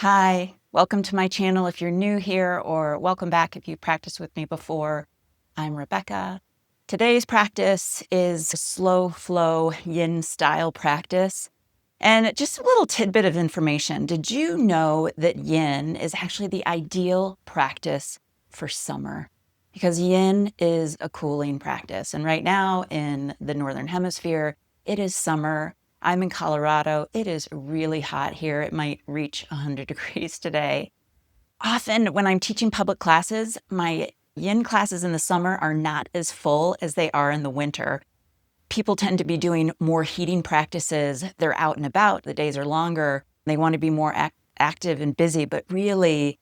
Hi, welcome to my channel if you're new here, or welcome back if you've practiced with me before. I'm Rebecca. Today's practice is a slow flow yin style practice. And just a little tidbit of information. Did you know that yin is actually the ideal practice for summer? Because yin is a cooling practice. And right now in the Northern Hemisphere, it is summer. I'm in Colorado. It is really hot here. It might reach 100 degrees today. Often when I'm teaching public classes, my yin classes in the summer are not as full as they are in the winter. People tend to be doing more heating practices. They're out and about. The days are longer. They want to be more active and busy, but really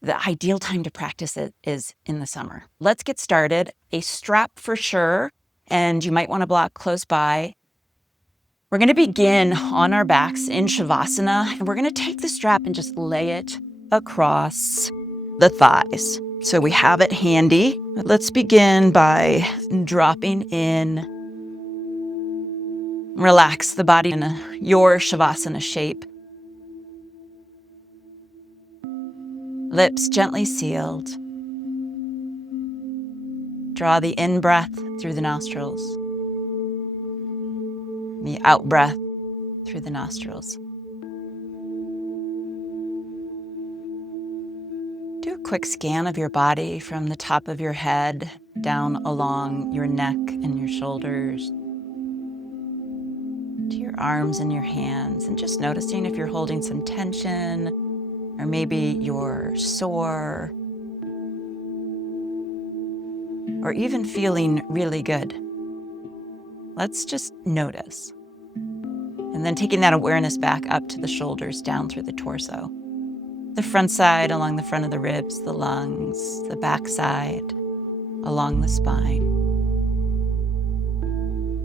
the ideal time to practice it is in the summer. Let's get started. A strap for sure, and you might want to block close by. We're going to begin on our backs in Shavasana, and we're going to take the strap and just lay it across the thighs. So we have it handy. Let's begin by dropping in. Relax the body in your Shavasana shape. Lips gently sealed. Draw the in-breath through the nostrils. The out-breath through the nostrils. Do a quick scan of your body from the top of your head down along your neck and your shoulders to your arms and your hands, and just noticing if you're holding some tension or maybe you're sore or even feeling really good. Let's just notice. And then taking that awareness back up to the shoulders, down through the torso. The front side along the front of the ribs, the lungs, the back side along the spine.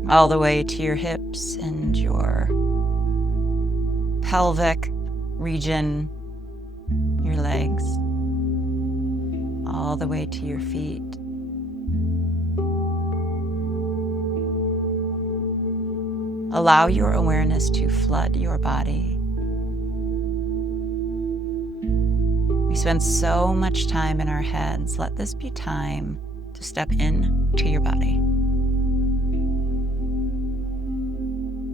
All the way to your hips and your pelvic region, your legs, all the way to your feet. Allow your awareness to flood your body. We spend so much time in our heads. Let this be time to step into your body.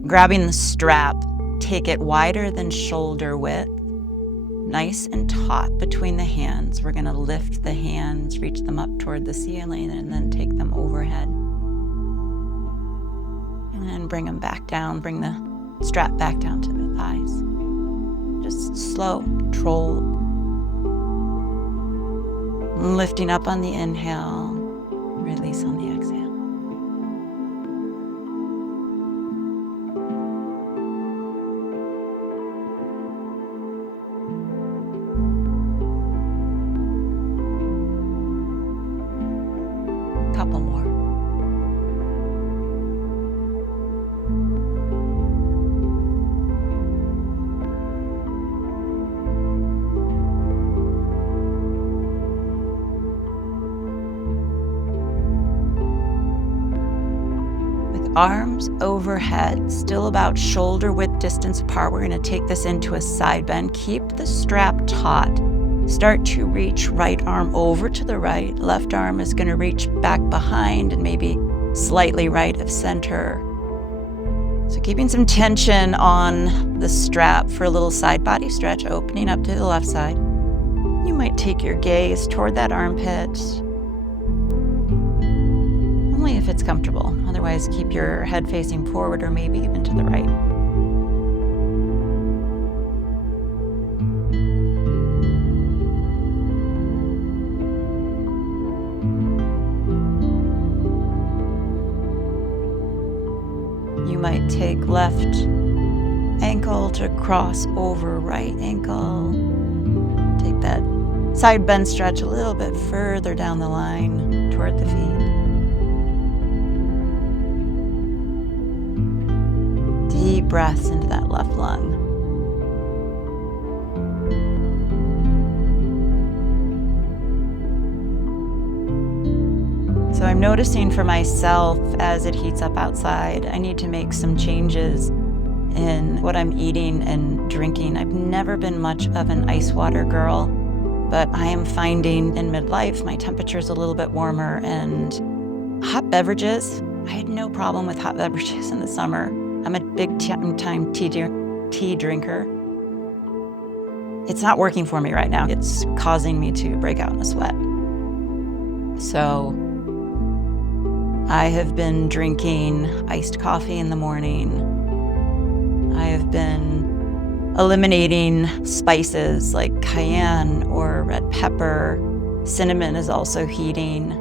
Grabbing the strap, take it wider than shoulder width, nice and taut between the hands. We're going to lift the hands, reach them up toward the ceiling, and then take them overhead. And then bring them back down, bring the strap back down to the thighs. Just slow, controlled. Lifting up on the inhale, release on the exhale. Couple more. Arms overhead, still about shoulder width distance apart. We're going to take this into a side bend. Keep the strap taut. Start to reach right arm over to the right. Left arm is going to reach back behind and maybe slightly right of center. So keeping some tension on the strap for a little side body stretch, opening up to the left side. You might take your gaze toward that armpit. Only if it's comfortable. Otherwise, keep your head facing forward or maybe even to the right. You might take left ankle to cross over right ankle. Take that side bend stretch a little bit further down the line toward the feet. Deep breaths into that left lung. So I'm noticing for myself as it heats up outside, I need to make some changes in what I'm eating and drinking. I've never been much of an ice water girl, but I am finding in midlife my temperature's a little bit warmer, and hot beverages. I had no problem with hot beverages in the summer. I'm a big time tea drinker. It's not working for me right now. It's causing me to break out in a sweat. So I have been drinking iced coffee in the morning. I have been eliminating spices like cayenne or red pepper. Cinnamon is also heating.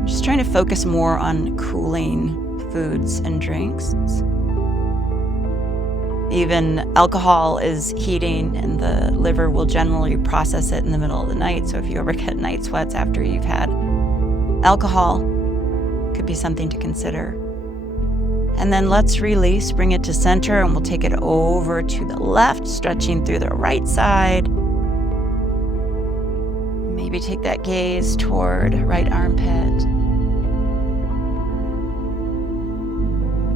I'm just trying to focus more on cooling foods and drinks. Even alcohol is heating, and the liver will generally process it in the middle of the night. So if you ever get night sweats after you've had alcohol, could be something to consider. And then let's release, bring it to center, and we'll take it over to the left, stretching through the right side. Maybe take that gaze toward right armpit.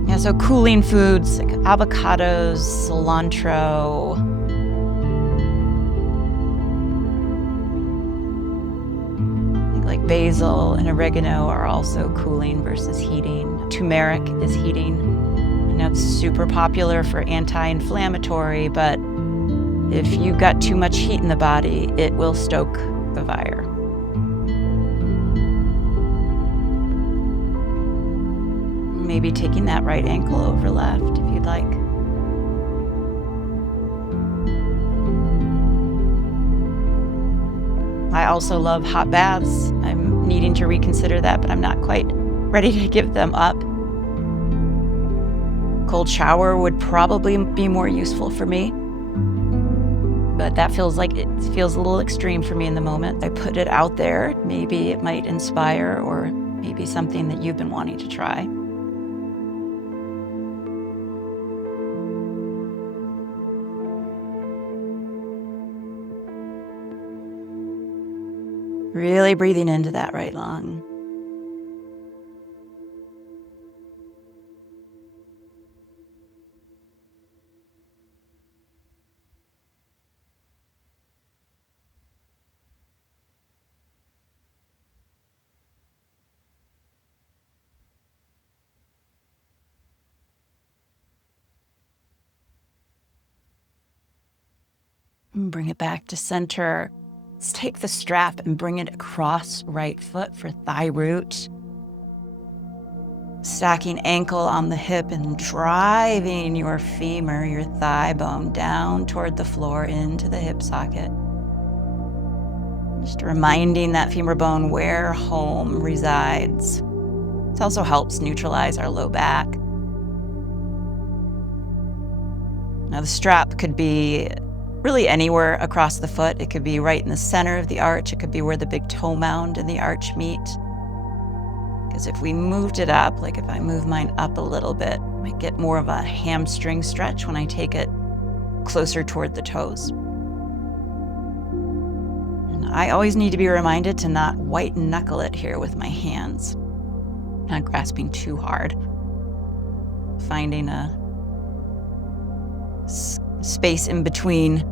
Yeah, so cooling foods like avocados, cilantro. I think like basil and oregano are also cooling versus heating. Turmeric is heating. I know it's super popular for anti-inflammatory, but if you've got too much heat in the body, it will stoke the fire. Maybe taking that right ankle over left if you'd like. I also love hot baths. I'm needing to reconsider that, but I'm not quite ready to give them up. Cold shower would probably be more useful for me, but that feels like it feels a little extreme for me in the moment. I put it out there. Maybe it might inspire, or maybe something that you've been wanting to try. Really breathing into that right lung. And bring it back to center. Let's take the strap and bring it across right foot for thigh root. Stacking ankle on the hip and driving your femur, your thigh bone, down toward the floor into the hip socket. Just reminding that femur bone where home resides. This also helps neutralize our low back. Now the strap could be really anywhere across the foot. It could be right in the center of the arch. It could be where the big toe mound and the arch meet. Because if we moved it up, like if I move mine up a little bit, I might get more of a hamstring stretch when I take it closer toward the toes. And I always need to be reminded to not white knuckle it here with my hands. Not grasping too hard. Finding a space in between.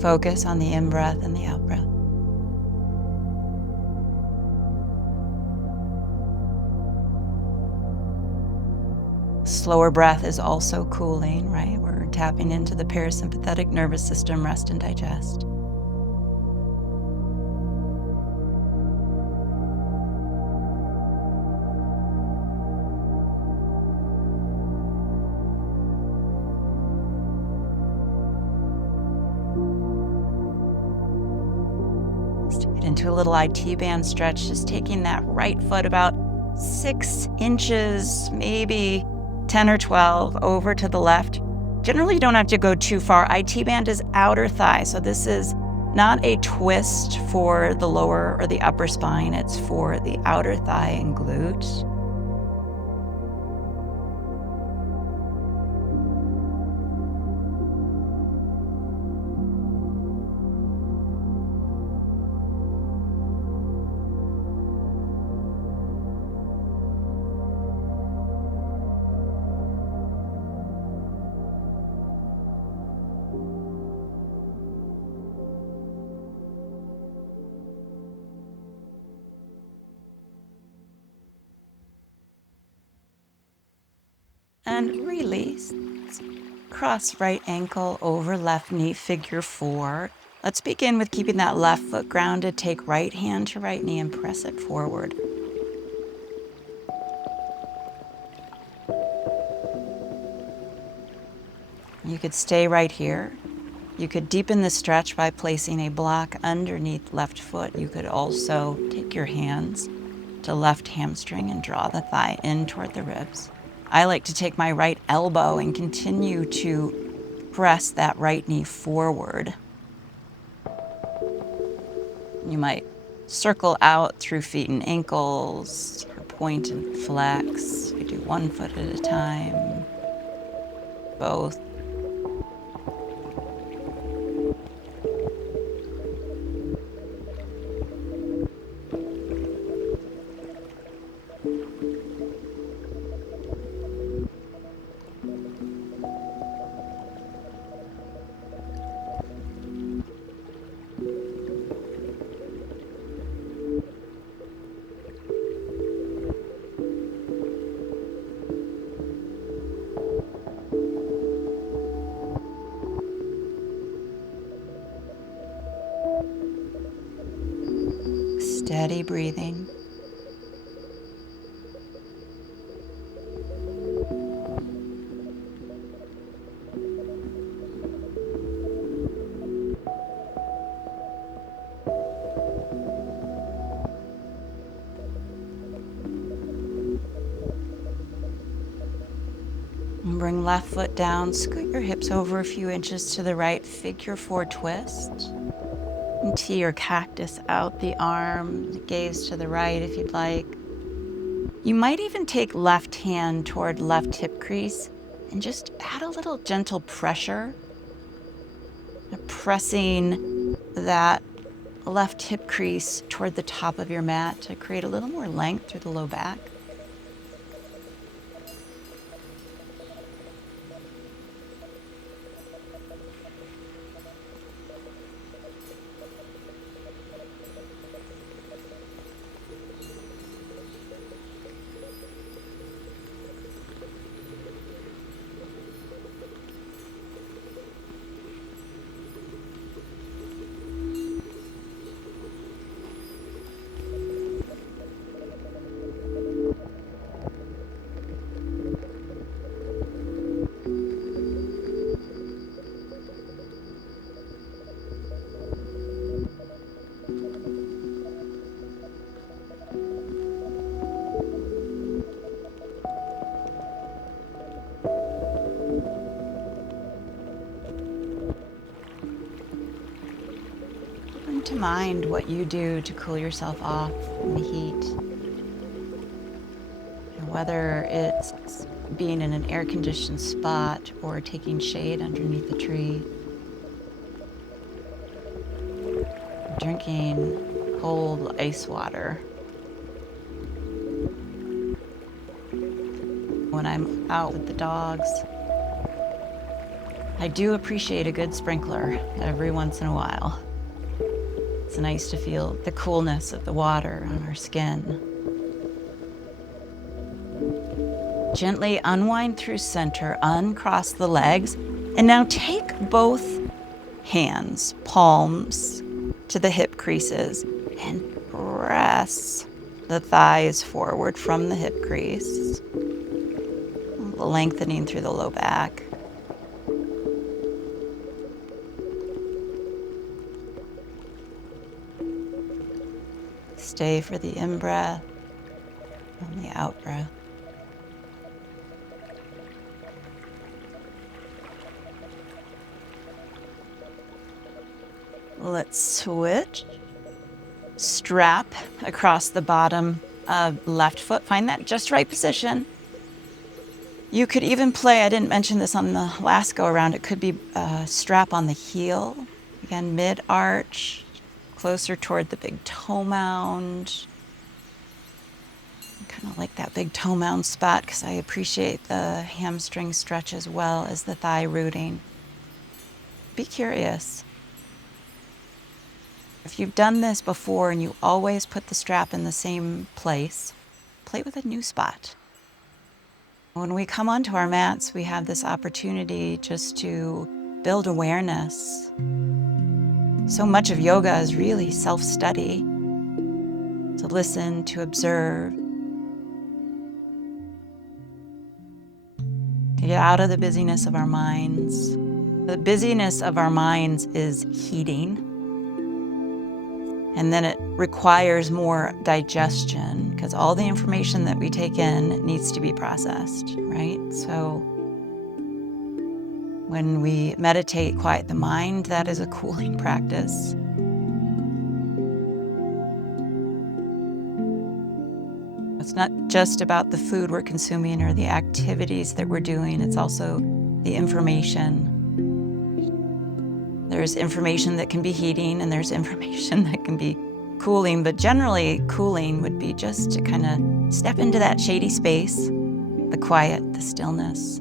Focus on the in-breath and the out-breath. Slower breath is also cooling, right? We're tapping into the parasympathetic nervous system, rest and digest. Into a little IT band stretch, just taking that right foot about 6 inches, maybe 10 or 12 over to the left. Generally, you don't have to go too far. IT band is outer thigh, so this is not a twist for the lower or the upper spine. It's for the outer thigh and glute. and release. Cross right ankle over left knee, figure 4. Let's begin with keeping that left foot grounded. Take right hand to right knee and press it forward. You could stay right here. You could deepen the stretch by placing a block underneath left foot. You could also take your hands to left hamstring and draw the thigh in toward the ribs. I like to take my right elbow and continue to press that right knee forward. You might circle out through feet and ankles, or point and flex. You do one foot at a time, both. Steady breathing. And bring left foot down, scoot your hips over a few inches to the right, figure 4 twist. And tee your cactus out the arm, gaze to the right if you'd like. You might even take left hand toward left hip crease and just add a little gentle pressure, pressing that left hip crease toward the top of your mat to create a little more length through the low back. Bring to mind what you do to cool yourself off in the heat. And whether it's being in an air-conditioned spot or taking shade underneath a tree, drinking cold ice water. When I'm out with the dogs, I do appreciate a good sprinkler every once in a while. It's nice to feel the coolness of the water on our skin. Gently unwind through center, uncross the legs, and now take both hands, palms, to the hip creases and press the thighs forward from the hip crease, lengthening through the low back. Stay for the in-breath and the out-breath. Let's switch. Strap across the bottom of left foot. Find that just right position. You could even play, I didn't mention this on the last go around, it could be a strap on the heel. Again, mid-arch, closer toward the big toe mound. I kind of like that big toe mound spot because I appreciate the hamstring stretch as well as the thigh rooting. Be curious. If you've done this before and you always put the strap in the same place, play with a new spot. When we come onto our mats, we have this opportunity just to build awareness. So much of yoga is really self-study, to listen, to observe, to get out of the busyness of our minds. The busyness of our minds is heating, and then it requires more digestion because all the information that we take in needs to be processed, right? So when we meditate, quiet the mind, that is a cooling practice. It's not just about the food we're consuming or the activities that we're doing, it's also the information. There's information that can be heating and there's information that can be cooling, but generally cooling would be just to kind of step into that shady space, the quiet, the stillness.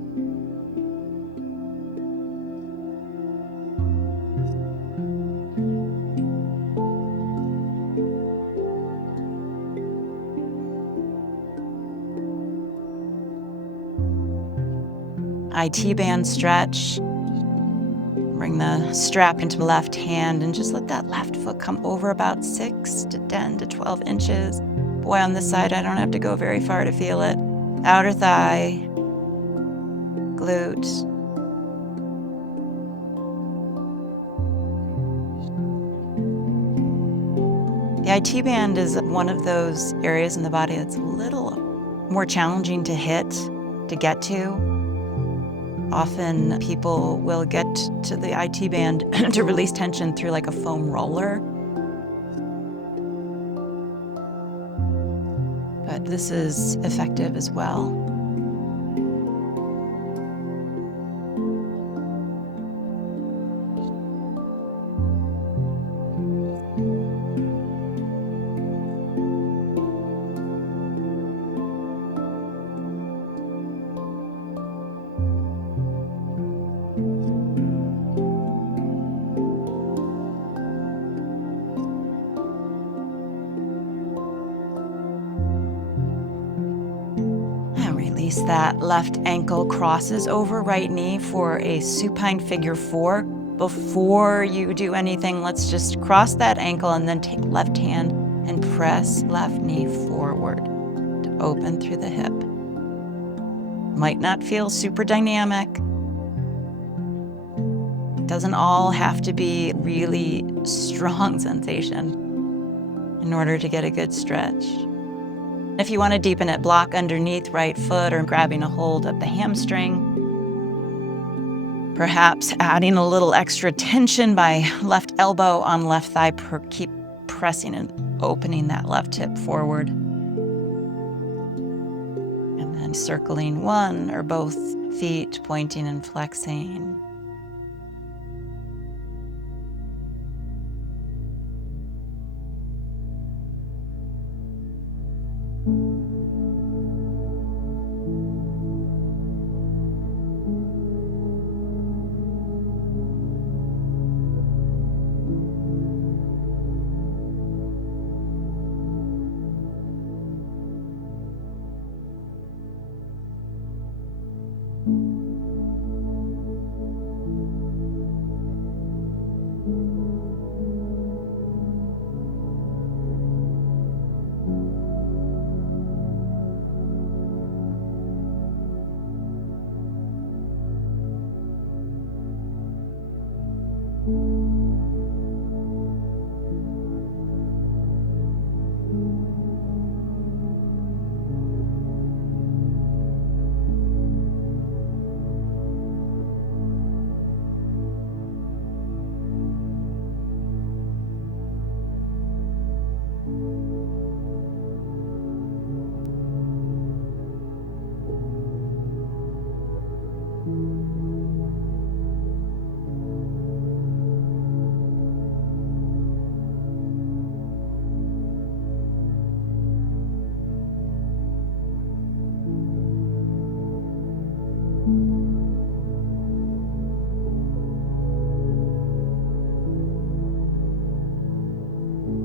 IT band stretch. Bring the strap into the left hand and just let that left foot come over about 6 to 10 to 12 inches. Boy, on this side, I don't have to go very far to feel it. Outer thigh, glute. The IT band is one of those areas in the body that's a little more challenging to hit, to get to. Often people will get to the IT band to release tension through like a foam roller. But this is effective as well. Release that left ankle crosses over right knee for a supine figure 4. Before you do anything, let's just cross that ankle and then take left hand and press left knee forward to open through the hip. Might not feel super dynamic. Doesn't all have to be really strong sensation in order to get a good stretch. If you want to deepen it, block underneath right foot or grabbing a hold of the hamstring. Perhaps adding a little extra tension by left elbow on left thigh. Keep pressing and opening that left hip forward. And then circling one or both feet, pointing and flexing.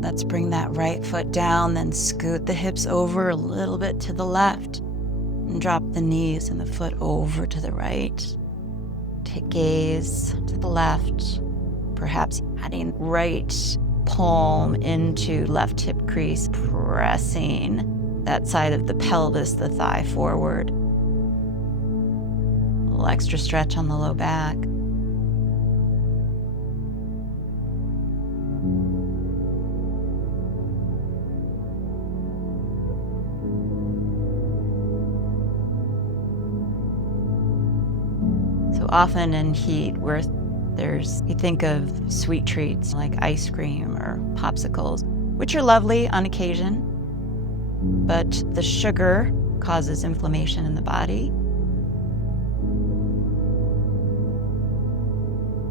Let's bring that right foot down, then scoot the hips over a little bit to the left. And drop the knees and the foot over to the right. Take gaze to the left, perhaps adding right palm into left hip crease, pressing that side of the pelvis, the thigh forward. A little extra stretch on the low back. So often in heat, where you think of sweet treats like ice cream or popsicles, which are lovely on occasion, but the sugar causes inflammation in the body.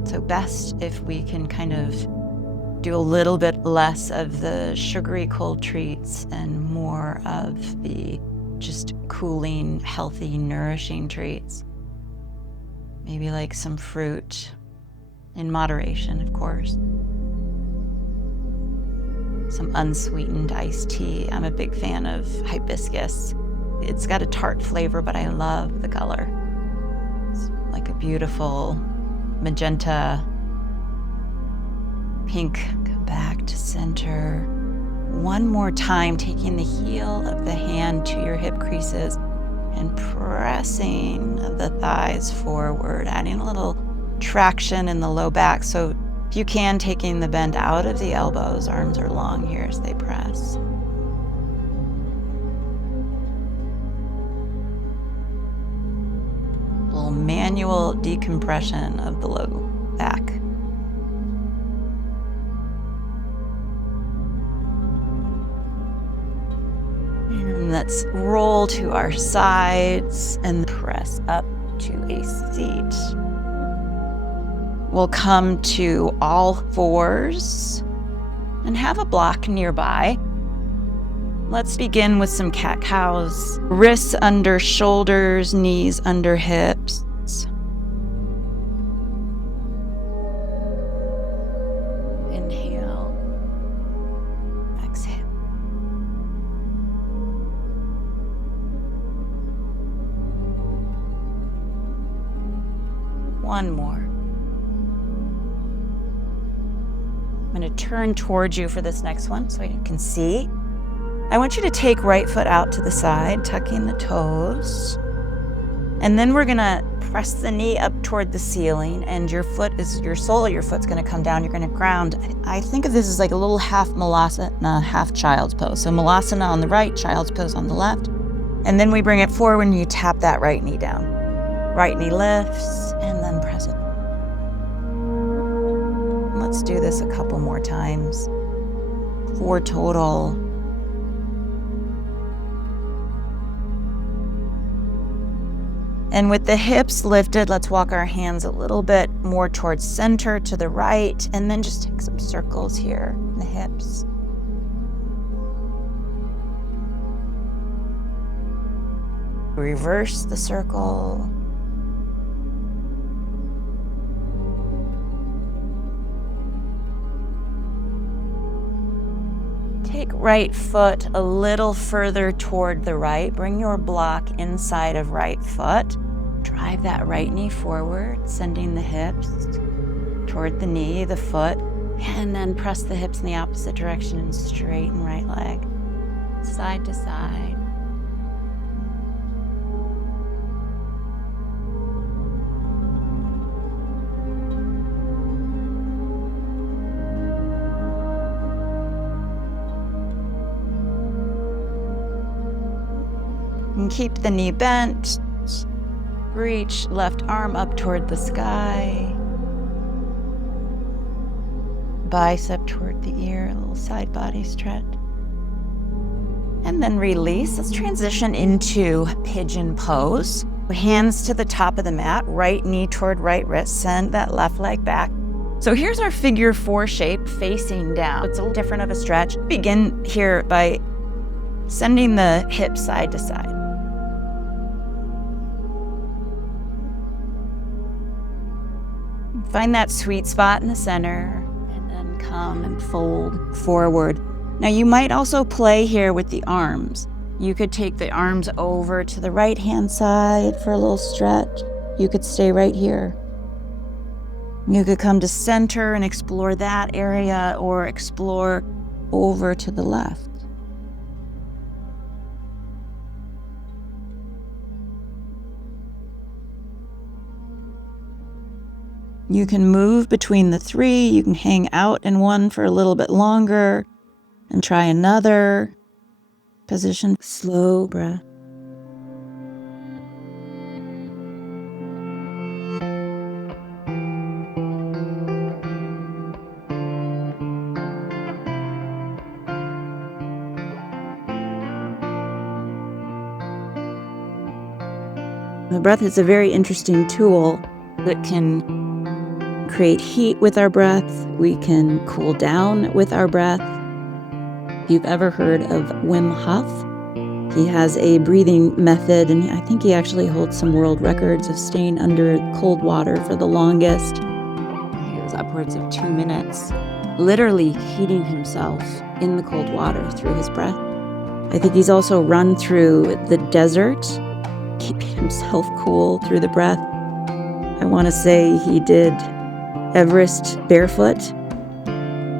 So best if we can kind of do a little bit less of the sugary cold treats and more of the just cooling, healthy, nourishing treats. Maybe like some fruit, in moderation, of course. Some unsweetened iced tea. I'm a big fan of hibiscus. It's got a tart flavor, but I love the color. It's like a beautiful magenta, pink. Come back to center. One more time, taking the heel of the hand to your hip creases and pressing the thighs forward, adding a little traction in the low back. So if you can, taking the bend out of the elbows, arms are long here as they press. A little manual decompression of the low back. And let's roll to our sides and press up to a seat. We'll come to all fours and have a block nearby. Let's begin with some cat-cows. Wrists under shoulders, knees under hips. Inhale. Exhale. One more. I'm going to turn towards you for this next one so you can see. I want you to take right foot out to the side, tucking the toes. And then we're going to press the knee up toward the ceiling, and your sole of your foot's going to come down. You're going to ground. I think of this as like a little half malasana, half child's pose. So malasana on the right, child's pose on the left. And then we bring it forward and you tap that right knee down. Right knee lifts and then press it. Let's do this a couple more times. 4 total. And with the hips lifted, let's walk our hands a little bit more towards center to the right, and then just take some circles here in the hips. Reverse the circle. Take right foot a little further toward the right. Bring your block inside of right foot. Drive that right knee forward, sending the hips toward the knee, the foot, and then press the hips in the opposite direction and straighten right leg, side to side. And keep the knee bent. Reach left arm up toward the sky. Bicep toward the ear, a little side body stretch. And then release. Let's transition into pigeon pose. Hands to the top of the mat, right knee toward right wrist, send that left leg back. So here's our figure 4 shape facing down. It's a little different of a stretch. Begin here by sending the hips side to side. Find that sweet spot in the center, and then come and fold forward. Now you might also play here with the arms. You could take the arms over to the right-hand side for a little stretch. You could stay right here. You could come to center and explore that area, or explore over to the left. You can move between the three. You can hang out in one for a little bit longer and try another position. Slow breath. The breath is a very interesting tool that can create heat with our breath. We can cool down with our breath. If you've ever heard of Wim Hof, he has a breathing method, and I think he actually holds some world records of staying under cold water for the longest. It was upwards of 2 minutes, literally heating himself in the cold water through his breath. I think he's also run through the desert, keeping himself cool through the breath. I want to say he did Everest barefoot,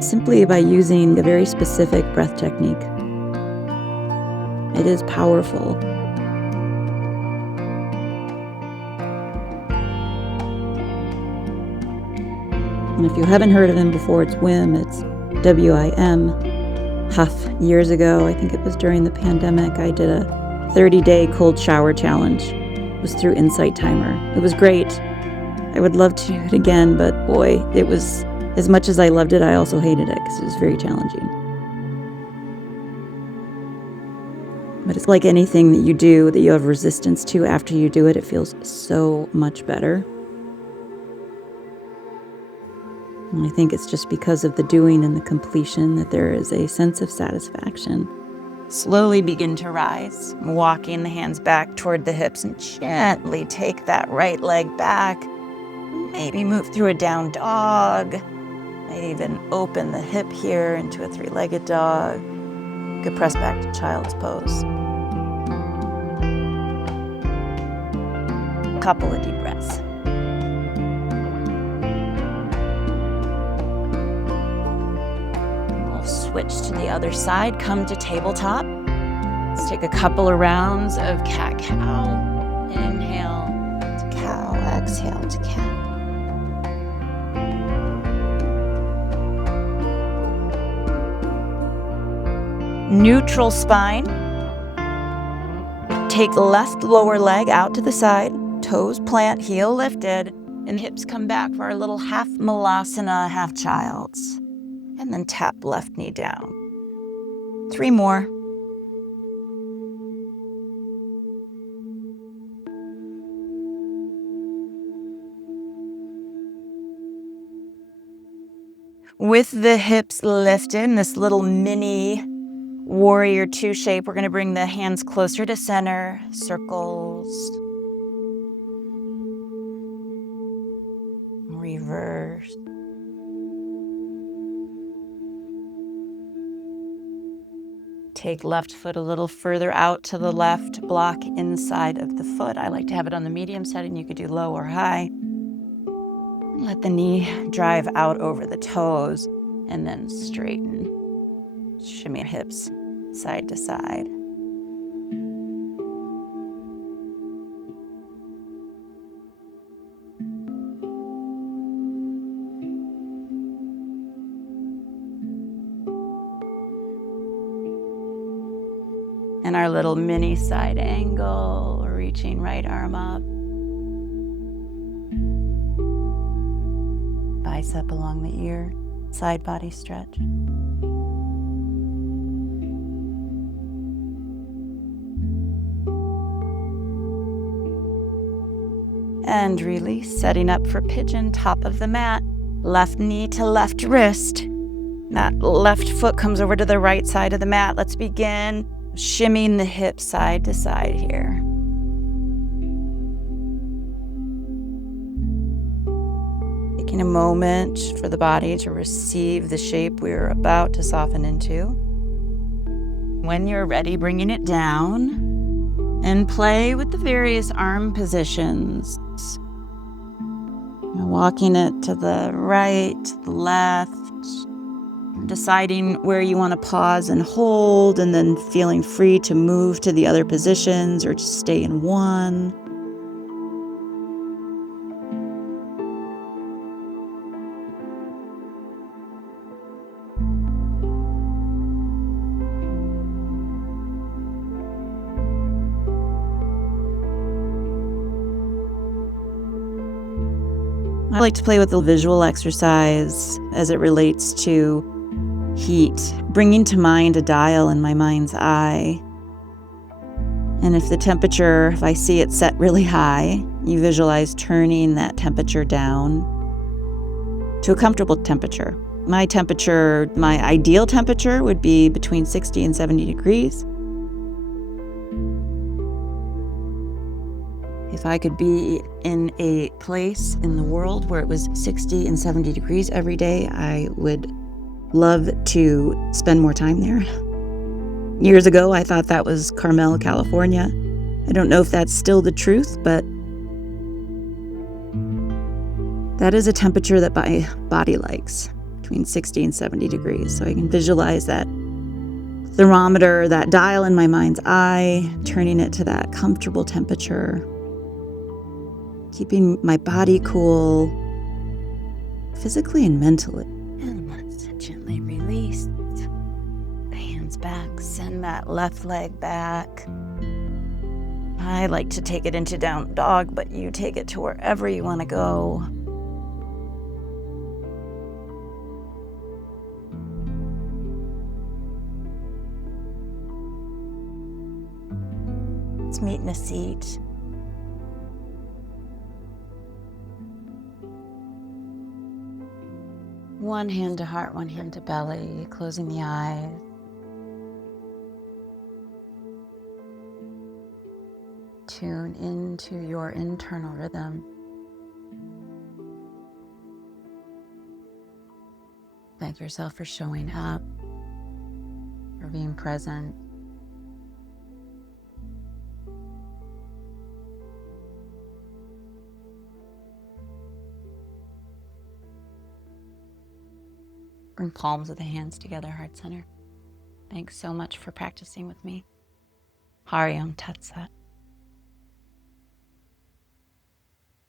simply by using a very specific breath technique. It is powerful. And if you haven't heard of him before, it's Wim. It's W-I-M. Hof. Years ago, I think it was during the pandemic, I did a 30-day cold shower challenge. It was through Insight Timer. It was great. I would love to do it again, but boy, it was, as much as I loved it, I also hated it because it was very challenging. But it's like anything that you do that you have resistance to, after you do it, it feels so much better. And I think it's just because of the doing and the completion that there is a sense of satisfaction. Slowly begin to rise, walking the hands back toward the hips, and gently take that right leg back. Maybe move through a down dog. Might even open the hip here into a three-legged dog. You could press back to child's pose. Couple of deep breaths. We'll switch to the other side, come to tabletop. Let's take a couple of rounds of cat-cow. Inhale to cow, exhale to cat. Neutral spine. Take the left lower leg out to the side, toes plant, heel lifted, and hips come back for our little half malasana, half child's. And then tap left knee down. 3 more. With the hips lifted in this little mini warrior 2 shape, we're going to bring the hands closer to center, circles, reverse. Take left foot a little further out to the left, block inside of the foot. I like to have it on the medium setting. You could do low or high. Let the knee drive out over the toes, and then straighten. Shimmy hips side to side. And our little mini side angle, reaching right arm up. Bicep along the ear, side body stretch. And release, setting up for pigeon, top of the mat. Left knee to left wrist. That left foot comes over to the right side of the mat. Let's begin shimmying the hips side to side here. Taking a moment for the body to receive the shape we're about to soften into. When you're ready, bringing it down and play with the various arm positions. Walking it to the right, the left, deciding where you want to pause and hold, and then feeling free to move to the other positions or just stay in one. I like to play with the visual exercise as it relates to heat, bringing to mind a dial in my mind's eye. And if the temperature, if I see it set really high, you visualize turning that temperature down to a comfortable temperature. My ideal temperature would be between 60 and 70 degrees. If I could be in a place in the world where it was 60 and 70 degrees every day, I would love to spend more time there. Years ago, I thought that was Carmel, California. I don't know if that's still the truth, but that is a temperature that my body likes, between 60 and 70 degrees. So I can visualize that thermometer, that dial in my mind's eye, turning it to that comfortable temperature, keeping my body cool, physically and mentally. And let's gently release. The hands back, send that left leg back. I like to take it into down dog, but you take it to wherever you want to go. Let's meet in a seat. One hand to heart, one hand to belly, closing the eyes. Tune into your internal rhythm. Thank yourself for showing up, for being present. Bring palms of the hands together, heart center. Thanks so much for practicing with me. Hari Om Tat Sat.